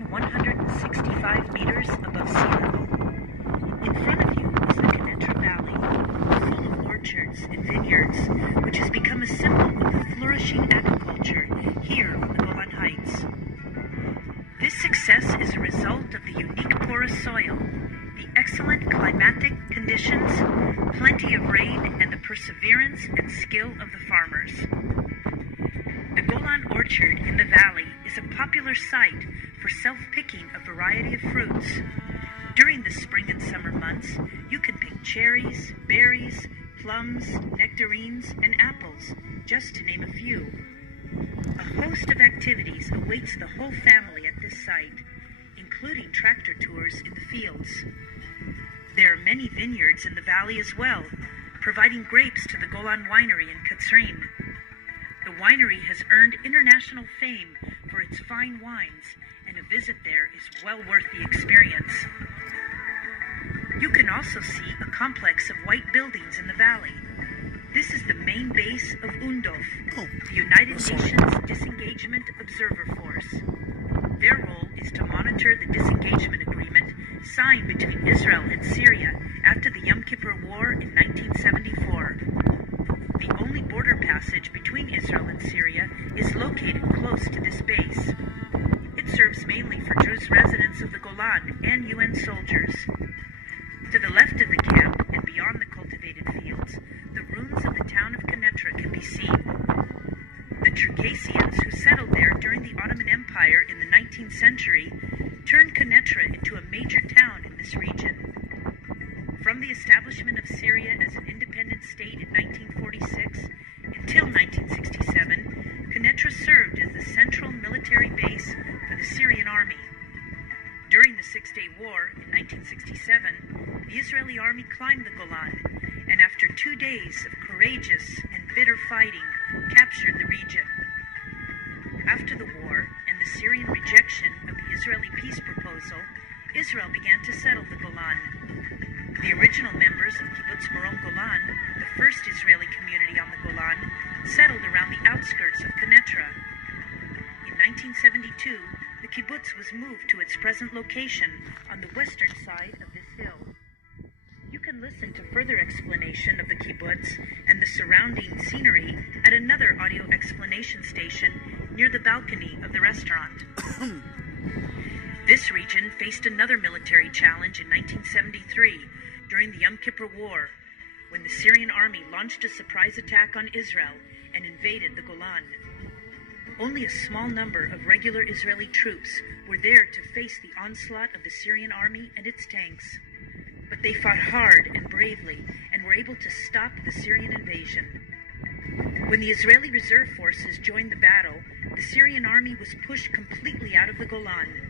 down 165 meters above sea level. In front of you is the Quneitra Valley, full of orchards and vineyards, which has become a symbol of the flourishing agriculture here on the Golan Heights. This success is a result of the unique porous soil, the excellent climatic conditions, plenty of rain, and the perseverance and skill of the farmers. The Golan Orchard in the valley is a popular site for self-picking a variety of fruits. During the spring and summer months, you can pick cherries, berries, plums, nectarines, and apples, just to name a few. A host of activities awaits the whole family at this site, including tractor tours in the fields. There are many vineyards in the valley as well, providing grapes to the Golan Winery in Katzrin. The winery has earned international fame for its fine wines, and a visit there is well worth the experience. You can also see a complex of white buildings in the valley. This is the main base of UNDOF, the United Nations Disengagement Observer Force. Their role is to monitor the disengagement agreement signed between Israel and Syria after the Yom Kippur War in 1974. The only border passage between Israel and Syria is located close to this base. It serves mainly for Druze residents of the Golan and UN soldiers. To the left of the camp and beyond the cultivated fields, the ruins of the town of Quneitra can be seen. The Circassians who settled there during the Ottoman Empire in the 19th century turned Quneitra into a major town in this region. From the establishment of Syria as an independent state in 1946 until 1967, Quneitra served as the central military base for the Syrian army. During the Six-Day War in 1967, the Israeli army climbed the Golan, and after 2 days of courageous and bitter fighting, captured the region. After the war and the Syrian rejection of the Israeli peace proposal, Israel began to settle the Golan. The original members of Kibbutz Maron Golan, the first Israeli community on the Golan, settled around the outskirts of Quneitra. In 1972, the kibbutz was moved to its present location on the western side of this hill. You can listen to further explanation of the kibbutz and the surrounding scenery at another audio explanation station near the balcony of the restaurant. This region faced another military challenge in 1973 during the Yom Kippur War, when the Syrian army launched a surprise attack on Israel and invaded the Golan. Only a small number of regular Israeli troops were there to face the onslaught of the Syrian army and its tanks. But they fought hard and bravely and were able to stop the Syrian invasion. When the Israeli reserve forces joined the battle, the Syrian army was pushed completely out of the Golan.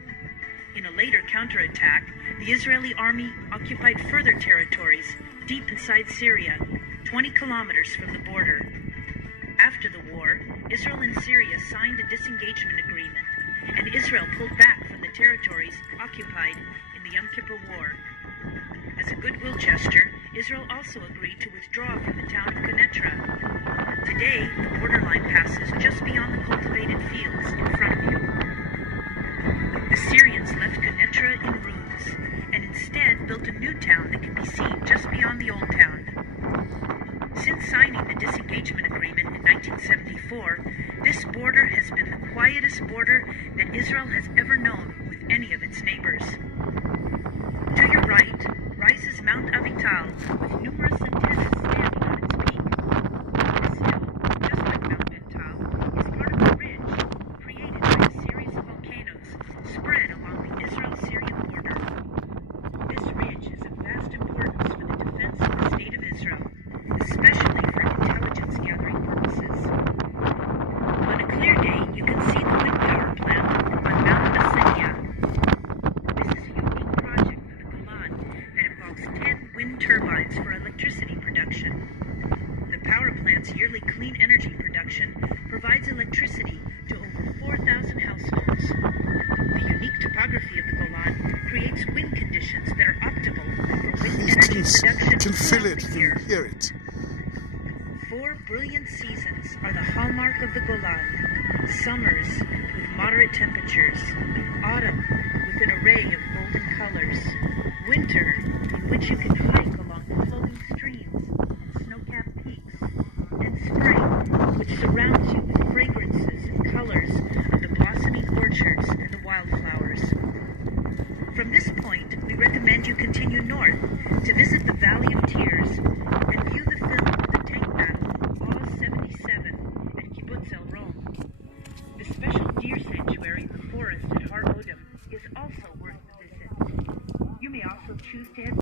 In a later counterattack, the Israeli army occupied further territories deep inside Syria, 20 kilometers from the border. After the war, Israel and Syria signed a disengagement agreement, and Israel pulled back from the territories occupied in the Yom Kippur War. As a goodwill gesture, Israel also agreed to withdraw from the town of Quneitra. Today, the borderline passes just beyond the cultivated fields in front of you. The Syrians left Quneitra in ruins, and instead built a new town that can be seen just beyond the old town. Since signing the disengagement agreement in 1974, this border has been the quietest border that Israel has ever known with any of its neighbors. To your right rises Mount Avital with numerous antennas standing on its peak. This hill, just like Mount Avital, is part of a ridge created by a series of volcanoes spread along the Israel-Syrian border. This ridge is of vast importance for the defense of the State of Israel, especially for intelligence gathering purposes. On a clear day, you can see the wind power plant on Mount Asenia. This is a unique project for the Golan that involves 10 wind turbines for electricity production. The power plant's yearly clean energy production provides electricity to over 4,000 households. The unique topography of the Golan creates wind conditions that are optimal for wind energy production. You can feel it, throughout the you year. can hear it. 4 brilliant seasons are the hallmark of the Golan. Summers with moderate temperatures, autumn with an array of golden colors, winter in which you can hike along flowing streams and snow-capped peaks, and spring which surrounds you with fragrances and colors of the blossoming orchards and the wildflowers. From this point, we recommend you continue north to